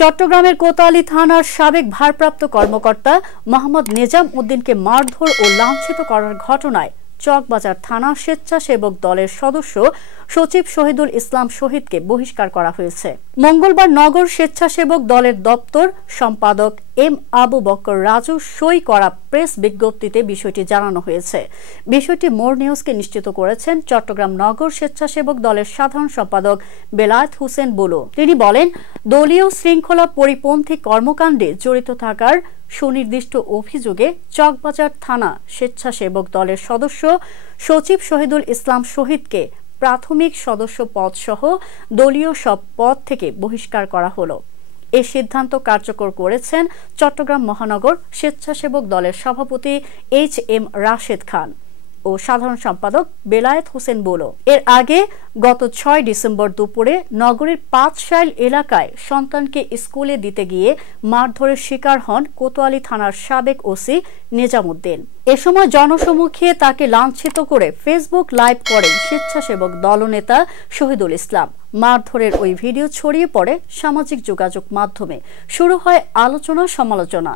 চট্টগ্রামের কোতোয়ালী থানার সাবেক ভারপ্রাপ্ত কর্মকর্তা মোহাম্মদ নেজাম উদ্দিনকে মারধর ও লাঞ্ছিত করার ঘটনায় চকবাজার থানা স্বেচ্ছাসেবক দলের সদস্য সচিব শহীদুল ইসলাম শহীদকে বহিষ্কার করা হয়েছে। মঙ্গলবার নগর স্বেচ্ছাসেবক দলের দপ্তর সম্পাদক এম আবু বকর রাজু সই করা প্রেস বিজ্ঞপ্তিতে বিষয়টি জানানো হয়েছে। বিষয়টি মোর নিউজকে নিশ্চিত করেছেন চট্টগ্রাম নগর স্বেচ্ছাসেবক দলের সাধারণ সম্পাদক বেলায়েত হোসেন বুলু। তিনি বলেন, দলীয় শৃঙ্খলা পরিপন্থী কর্মকাণ্ডে জড়িত থাকার সুনির্দিষ্ট অভিযোগে চকবাজার থানা স্বেচ্ছাসেবক দলের সদস্য সচিব শহীদুল ইসলাম শহীদকে প্রাথমিক সদস্য পদ সহ দলীয় সব পদ থেকে বহিষ্কার করা হলো। এ সিদ্ধান্ত কার্যকর করেছেন চট্টগ্রাম মহানগর স্বেচ্ছাসেবক দলের সভাপতি এইচ এম রাশেদ খান ও সাধারণ সম্পাদক বেলায়েত হোসেন বুলু। এর আগে গত ৬ ডিসেম্বর দুপুরে নগরীর পাঁচশাইল এলাকায় সন্তানকে স্কুলে দিতে গিয়ে মারধরের শিকার হন কোতোয়ালী থানার সাবেক ওসি নেজাম উদ্দিন। এ সময় জনসমক্ষে তাকে লাঞ্ছিত করে ফেসবুক লাইভ করেন স্বেচ্ছাসেবক দলনেতা শহীদুল ইসলাম। মারধরের ওই ভিডিও ছড়িয়ে পড়ে সামাজিক যোগাযোগ মাধ্যমে। শুরু হয় আলোচনা সমালোচনা।